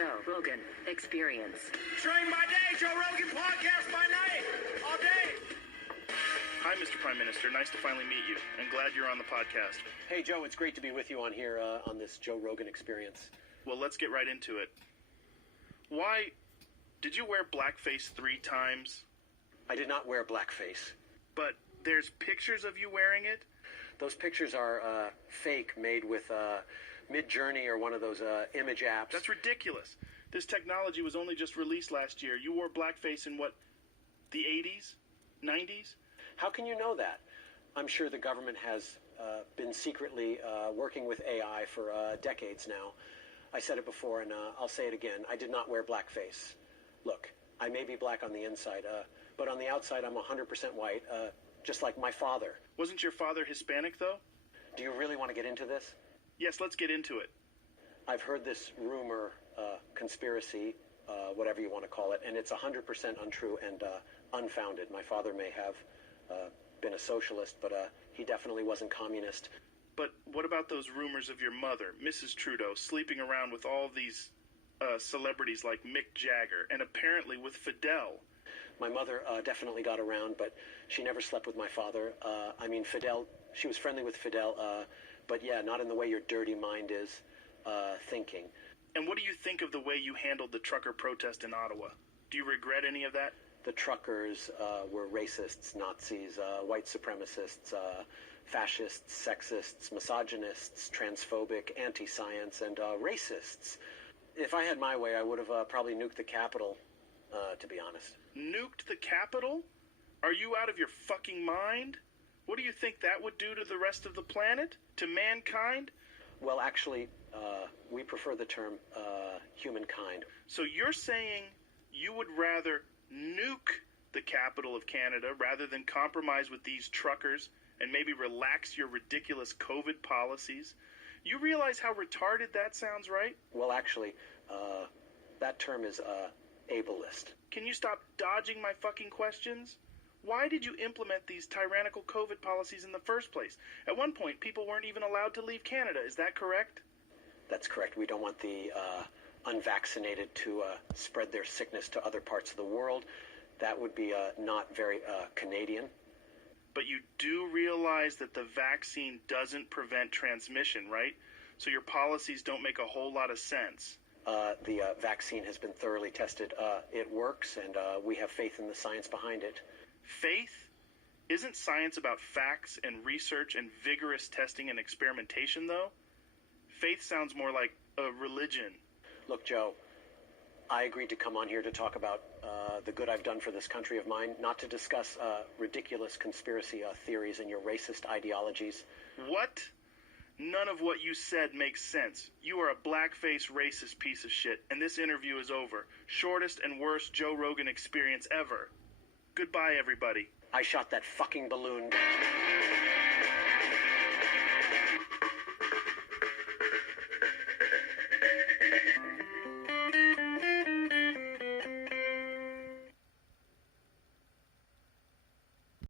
Joe Rogan Experience. Train by day, Joe Rogan podcast by night, all day. Hi, Mr. Prime Minister. Nice to finally meet you, and glad you're on the podcast. Hey, Joe, it's great to be with you on here on this Joe Rogan Experience. Well, let's get right into it. Why did you wear blackface 3 times? I did not wear blackface. But there's pictures of you wearing it? Those pictures are fake, made with Mid-Journey or one of those image apps. That's ridiculous. This technology was only just released last year. You wore blackface in what, the 80s? 90s? How can you know that? I'm sure the government has been secretly working with AI for decades now. I said it before, and I'll say it again. I did not wear blackface. Look, I may be black on the inside, but on the outside I'm 100% white, just like my father. Wasn't your father Hispanic, though? Do you really want to get into this? Yes, let's get into it. I've heard this rumor, conspiracy, whatever you want to call it, and it's 100% untrue and unfounded. My father may have been a socialist, but he definitely wasn't communist. But what about those rumors of your mother, Mrs. Trudeau, sleeping around with all these celebrities like Mick Jagger, and apparently with Fidel? My mother definitely got around, but she never slept with my father. I mean, Fidel, she was friendly with Fidel, but yeah, not in the way your dirty mind is thinking. And what do you think of the way you handled the trucker protest in Ottawa? Do you regret any of that? The truckers were racists, Nazis, white supremacists, fascists, sexists, misogynists, transphobic, anti-science, and racists. If I had my way, I would have probably nuked the Capitol, to be honest. Nuked the Capitol? Are you out of your fucking mind? What do you think that would do to the rest of the planet? To mankind? Well, actually, we prefer the term humankind. So you're saying you would rather nuke the capital of Canada rather than compromise with these truckers and maybe relax your ridiculous COVID policies? You realize how retarded that sounds, right? Well, actually, that term is ableist. Can you stop dodging my fucking questions? Why did you implement these tyrannical COVID policies in the first place? At one point, people weren't even allowed to leave Canada. Is that correct? That's correct. We don't want the unvaccinated to spread their sickness to other parts of the world. That would be not very Canadian. But you do realize that the vaccine doesn't prevent transmission, right? So your policies don't make a whole lot of sense. The vaccine has been thoroughly tested. It works, and we have faith in the science behind it. Faith? Isn't science about facts and research and vigorous testing and experimentation, though? Faith sounds more like a religion. Look, Joe, I agreed to come on here to talk about the good I've done for this country of mine, not to discuss ridiculous conspiracy theories and your racist ideologies. What? None of what you said makes sense. You are a blackface racist piece of shit, and this interview is over. Shortest and worst Joe Rogan experience ever. Goodbye, everybody. I shot that fucking balloon.